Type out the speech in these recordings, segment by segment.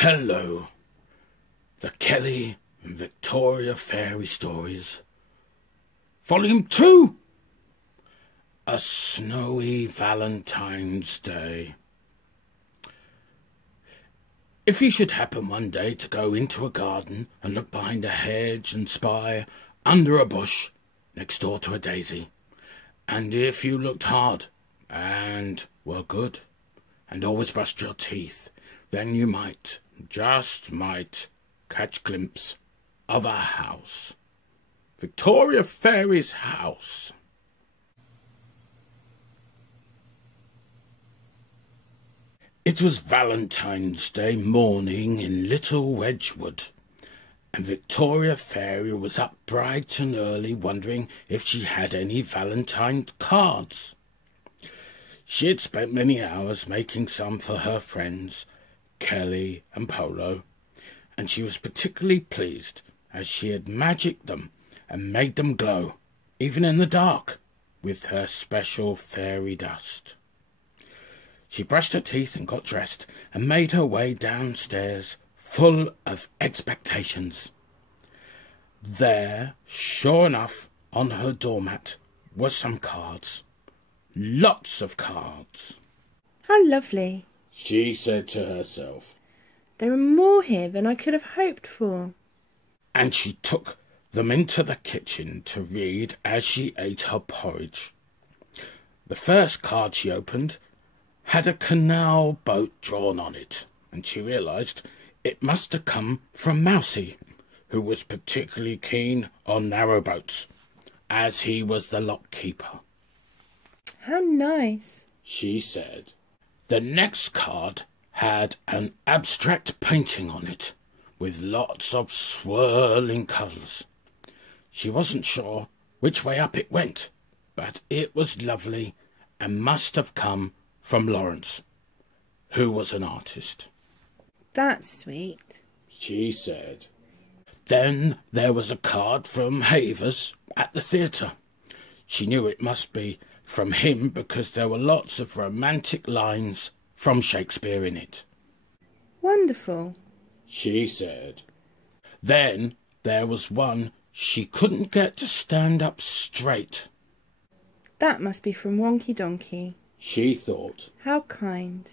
Hello, the Kelly and Victoria Fairy Stories, Volume 2, A Snowy Valentine's Day. If you should happen one day to go into a garden and look behind a hedge and spy under a bush next door to a daisy, and if you looked hard and were good and always brushed your teeth, then you might, just might, catch a glimpse of a house. Victoria Fairy's house. It was Valentine's Day morning in Little Wedgwood, and Victoria Fairy was up bright and early wondering if she had any Valentine's cards. She had spent many hours making some for her friends, Kelly and Polo, and she was particularly pleased as she had magicked them and made them glow, even in the dark, with her special fairy dust. She brushed her teeth and got dressed and made her way downstairs, full of expectations. There, sure enough, on her doormat, were some cards. Lots of cards. How lovely, she said to herself. There are more here than I could have hoped for. And she took them into the kitchen to read as she ate her porridge. The first card she opened had a canal boat drawn on it, and she realised it must have come from Mousie, who was particularly keen on narrow boats, as he was the lock keeper. How nice, she said. The next card had an abstract painting on it, with lots of swirling colours. She wasn't sure which way up it went, but it was lovely and must have come from Lawrence, who was an artist. That's sweet, she said. Then there was a card from Havers at the theatre. She knew it must be from him because there were lots of romantic lines from Shakespeare in it. Wonderful, she said. Then there was one she couldn't get to stand up straight. That must be from Wonky Donkey, she thought. How kind.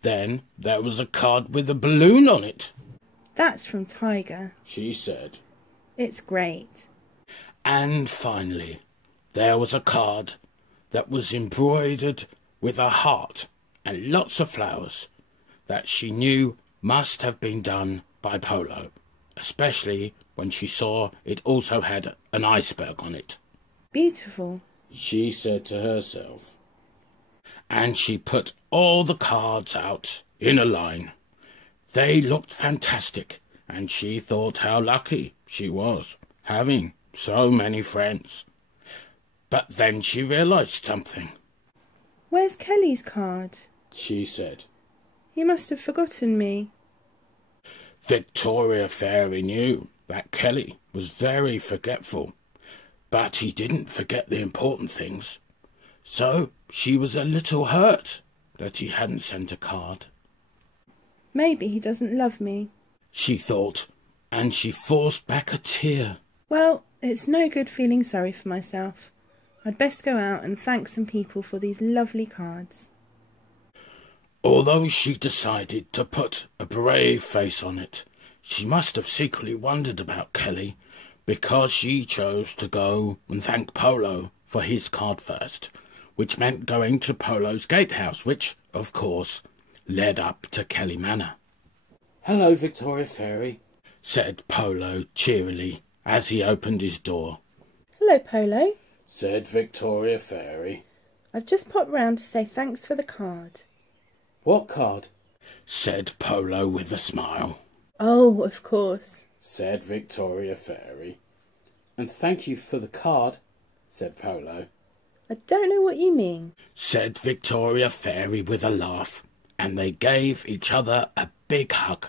Then there was a card with a balloon on it. That's from Tiger, she said. It's great. And finally, there was a card that was embroidered with a heart and lots of flowers that she knew must have been done by Polo, especially when she saw it also had an iceberg on it. Beautiful, she said to herself. And she put all the cards out in a line. They looked fantastic, and she thought how lucky she was, having so many friends. But then she realised something. Where's Kelly's card? she said. He must have forgotten me. Victoria Fairy knew that Kelly was very forgetful, but he didn't forget the important things. So she was a little hurt that he hadn't sent a card. Maybe he doesn't love me, she thought, and she forced back a tear. Well, it's no good feeling sorry for myself. I'd best go out and thank some people for these lovely cards. Although she decided to put a brave face on it, she must have secretly wondered about Kelly, because she chose to go and thank Polo for his card first, which meant going to Polo's gatehouse, which, of course, led up to Kelly Manor. "Hello, Victoria Fairy," said Polo cheerily as he opened his door. Hello, Polo, said Victoria Fairy. I've just popped round to say thanks for the card. What card? said Polo with a smile. Oh, of course, said Victoria Fairy. And thank you for the card, said Polo. I don't know what you mean, said Victoria Fairy with a laugh, and they gave each other a big hug.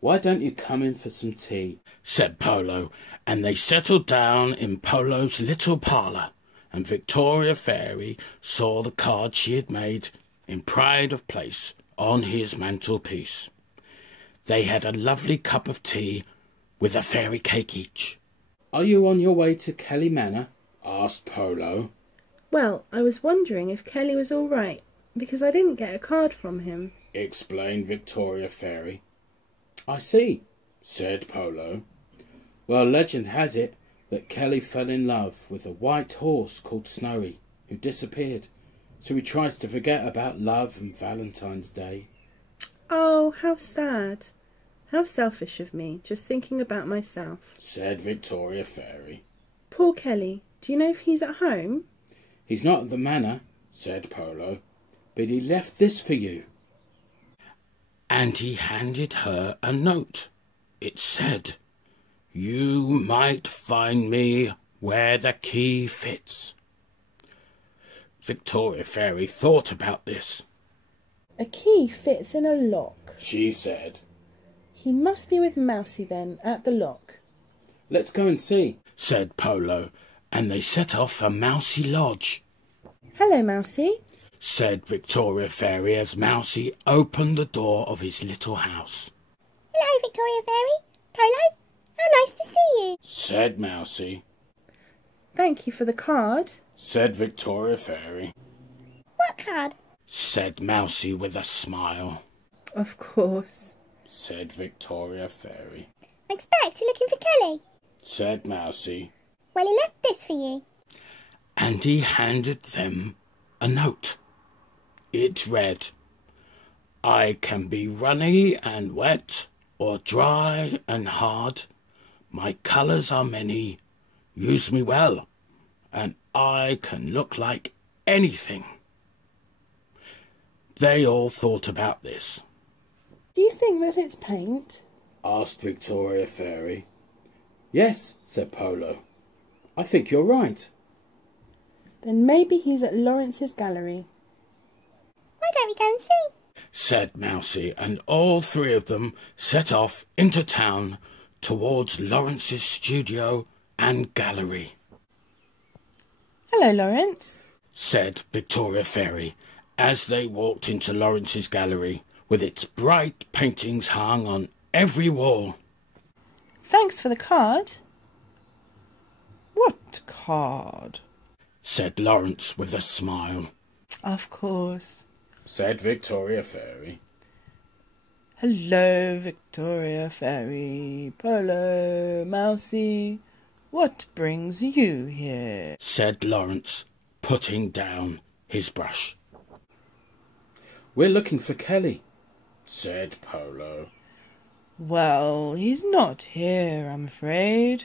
Why don't you come in for some tea? said Polo, and they settled down in Polo's little parlour, and Victoria Fairy saw the card she had made in pride of place on his mantelpiece. they had a lovely cup of tea with a fairy cake each. "Are you on your way to Kelly Manor?" asked Polo. Well, I was wondering if Kelly was all right, because I didn't get a card from him, explained Victoria Fairy. "I see," said Polo. "Well, legend has it that Kelly fell in love with a white horse called Snowy, who disappeared, so he tries to forget about love and Valentine's Day." "Oh, how sad. How selfish of me, just thinking about myself," said Victoria Fairy. "Poor Kelly. Do you know if he's at home?" "He's not at the manor," said Polo, "but he left this for you." And he handed her a note. It said, "You might find me where the key fits." Victoria Fairy thought about this. "A key fits in a lock," she said. "He must be with Mousie then, at the lock." "Let's go and see," said Polo, and they set off for Mousie Lodge. "Hello, Mousie," said Victoria Fairy as Mousie opened the door of his little house. "Hello, Victoria Fairy. Polo, how nice to see you," said Mousie. "Thank you for the card," said Victoria Fairy. "What card?" said Mousie with a smile. "Of course," said Victoria Fairy. "I expect you're looking for Kelly," said Mousie. "Well, he left this for you." And he handed them a note. It read, "I can be runny and wet, or dry and hard. My colours are many. Use me well, and I can look like anything." They all thought about this. "Do you think that it's paint?" asked Victoria Fairy. "Yes," said Polo. "I think you're right." "Then maybe he's at Lawrence's gallery." "Why don't we go and see?" said Mousie, and all three of them set off into town towards Lawrence's studio and gallery. "Hello, Lawrence," said Victoria Fairy as they walked into Lawrence's gallery with its bright paintings hung on every wall. "Thanks for the card." "What card?" said Lawrence with a smile. "Of course," said Victoria Fairy. "Hello, Victoria Fairy. Polo, Mousie, what brings you here?" said Lawrence, putting down his brush. "We're looking for Kelly," said Polo. "Well, he's not here, I'm afraid,"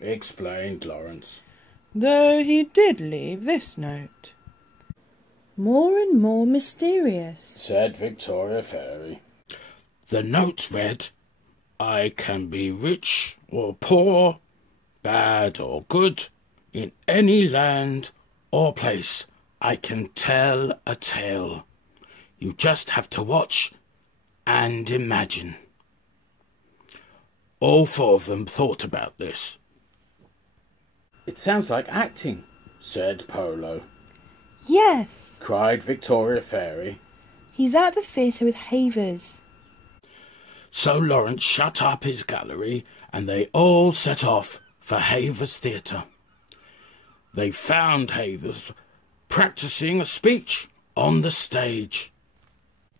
explained Lawrence. "though he did leave this note." "More and more mysterious," said Victoria Fairy. The note read, "I can be rich or poor, bad or good, in any land or place. I can tell a tale. You just have to watch and imagine." All four of them thought about this. "It sounds like acting," said Polo. "Yes," cried Victoria Fairy. "He's at the theatre with Havers." So Lawrence shut up his gallery and they all set off for Havers Theatre. They found Havers practising a speech on the stage.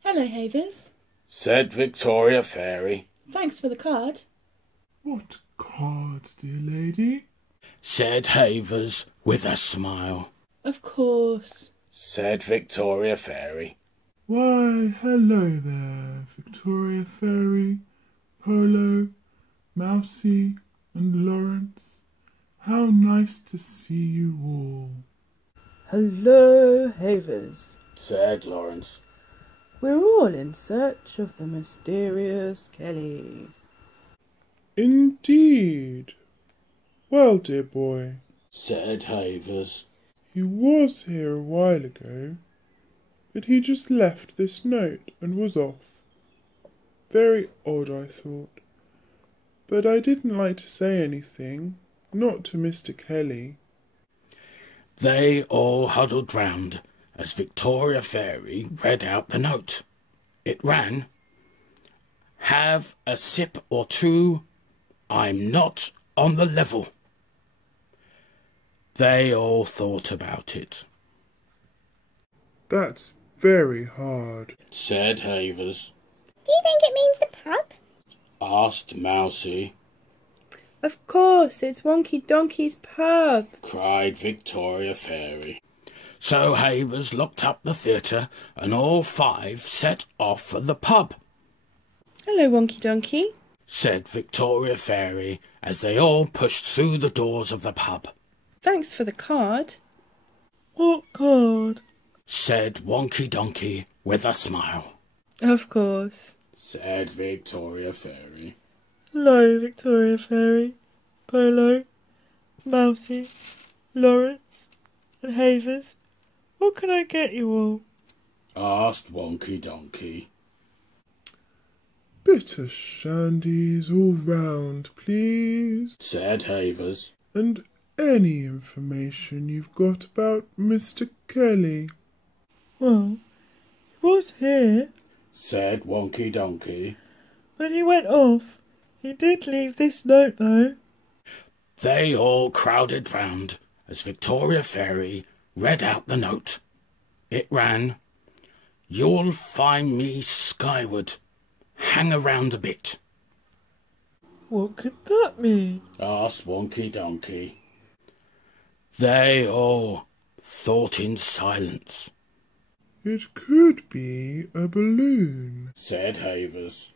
"Hello, Havers," said Victoria Fairy. "Thanks for the card." "What card, dear lady?" said Havers with a smile. "Of course," said Victoria Fairy. "Why, hello there, Victoria Fairy, Polo, Mousie, and Lawrence. How nice to see you all." "Hello, Havers. said Lawrence. We're all in search of the mysterious Kelly." "Indeed. Well, dear boy, said Havers. he was here a while ago, but he just left this note and was off. Very odd, I thought. But I didn't like to say anything, not to Mr. Kelly." They all huddled round as Victoria Fairy read out the note. It ran, have a sip or two. I'm not on the level. They all thought about it. That's very hard, said Havers. Do you think it means the pub? Asked Mousie. Of course, it's Wonky Donkey's pub, cried Victoria Fairy. So Havers locked up the theatre and all five set off for the pub. Hello, Wonky Donkey, said Victoria Fairy as they all pushed through the doors of the pub. Thanks for the card. What card? Said Wonky Donkey with a smile. Of course, said Victoria Fairy. Hello, Victoria Fairy, Polo, Mousie, Lawrence, and Havers. What can I get you all? Asked Wonky Donkey. Bitter shandies all round, please, said Havers. And any information you've got about Mr. Kelly. Well, he was here, said Wonky Donkey. but he went off. He did leave this note, though. They all crowded round as Victoria Fairy read out the note. It ran, "You'll find me skyward. Hang around a bit." What could that mean? Asked Wonky Donkey. They all thought in silence. It could be a balloon, said Havers.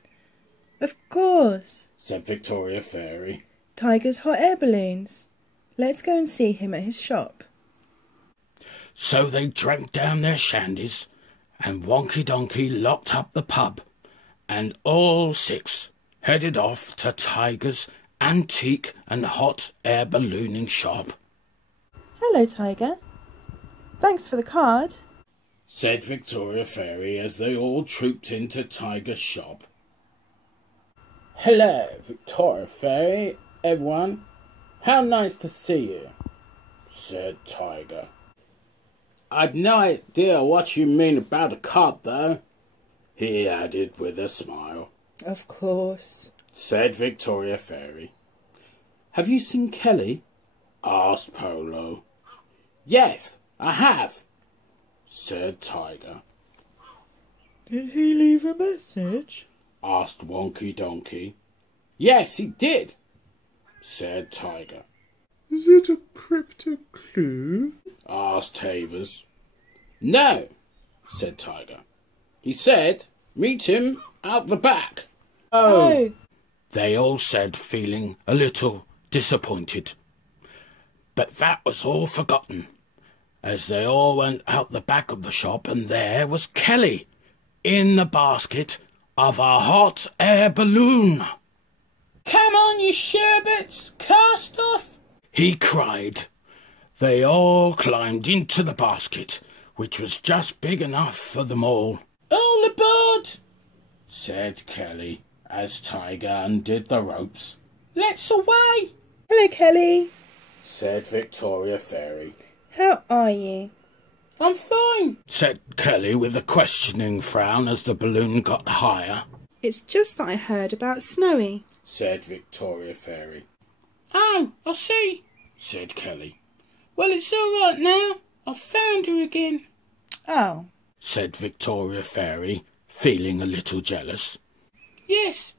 of course. Said Victoria Fairy. Tiger's hot air balloons. Let's go and see him at his shop. So they drank down their shandies, and Wonky Donkey locked up the pub, and all six headed off to Tiger's antique and hot air ballooning shop. Hello, Tiger. Thanks for the card. Said Victoria Fairy as they all trooped into Tiger's shop. Hello, Victoria Fairy, everyone. How nice to see you, said Tiger. I've no idea what you mean about a card, though, he added with a smile. Of course, said Victoria Fairy. Have you seen Kelly? Asked Polo. Yes, I have, said Tiger. Did he leave a message? Asked Wonky Donkey. Yes, he did, said Tiger. Is it a cryptic clue? Asked Havers. No, said Tiger. He said, meet him out the back. Oh, they all said, feeling a little disappointed. But that was all forgotten, as they all went out the back of the shop, and there was Kelly, in the basket of a hot air balloon. Come on, you sherbets, cast off, he cried. They all climbed into the basket, which was just big enough for them all. All aboard, said Kelly, as Tiger undid the ropes. Let's away, hello, Kelly. said Victoria Fairy. How are you? I'm fine, said Kelly with a questioning frown as the balloon got higher. It's just that I heard about Snowy, said Victoria Fairy. Oh, I see, said Kelly. Well, it's all right now. I've found her again. Oh, said Victoria Fairy, feeling a little jealous. Yes,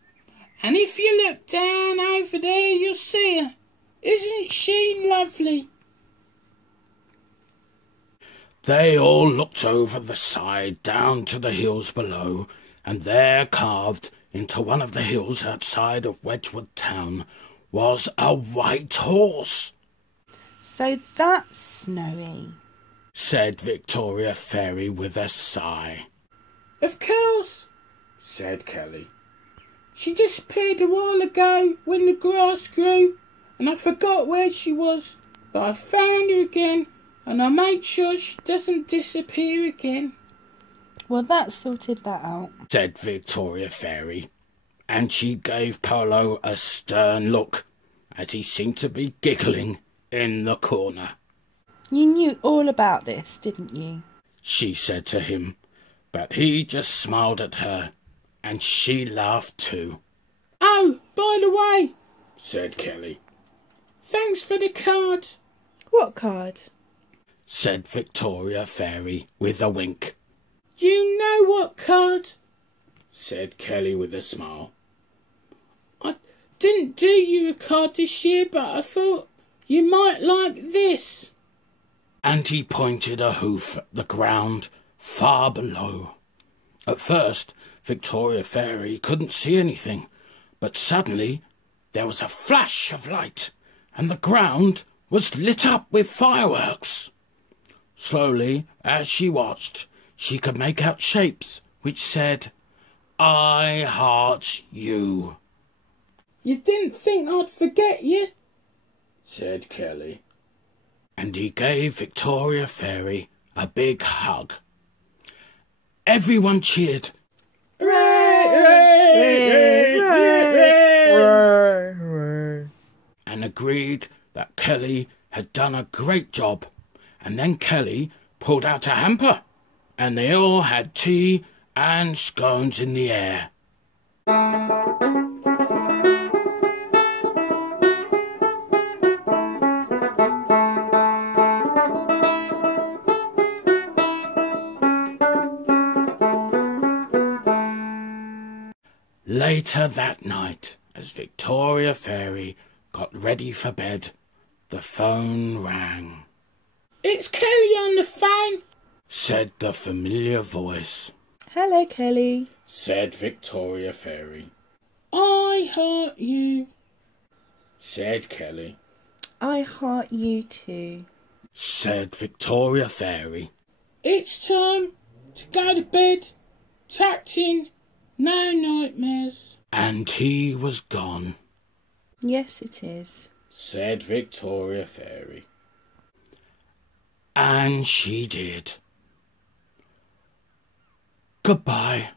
and if you look down over there, you'll see her. Isn't she lovely? They all looked over the side down to the hills below, and there, carved into one of the hills outside of Wedgwood town, was a white horse. so that's Snowy, said Victoria Fairy with a sigh. Of course, said Kelly. She disappeared a while ago when the grass grew, and I forgot where she was, but I found her again, and I made sure she doesn't disappear again. Well, that sorted that out, said Victoria Fairy, and she gave Polo a stern look, as he seemed to be giggling in the corner. You knew all about this, didn't you? She said to him, but he just smiled at her and she laughed too. "Oh, by the way," said Kelly, "thanks for the card." What card? Said Victoria Fairy with a wink. "You know what card?" Said Kelly with a smile. "I didn't do you a card this year, but I thought you might like this." And he pointed a hoof at the ground far below. At first, Victoria Fairy couldn't see anything, but suddenly there was a flash of light, and the ground was lit up with fireworks. Slowly, as she watched, she could make out shapes which said, "I heart you." "You didn't think I'd forget you?" said Kelly. And he gave Victoria Fairy a big hug. Everyone cheered. And agreed that Kelly had done a great job. And then Kelly pulled out a hamper, and they all had tea and scones in the air. Later that night, as Victoria Fairy got ready for bed, the phone rang. "It's Kelly on the phone," said the familiar voice. Hello, Kelly, said Victoria Fairy. "I heart you," said Kelly. I heart you too, said Victoria Fairy. "It's time to go to bed. Tucked in, no nightmares." And he was gone. Yes, it is, said Victoria Fairy. And she did. Goodbye.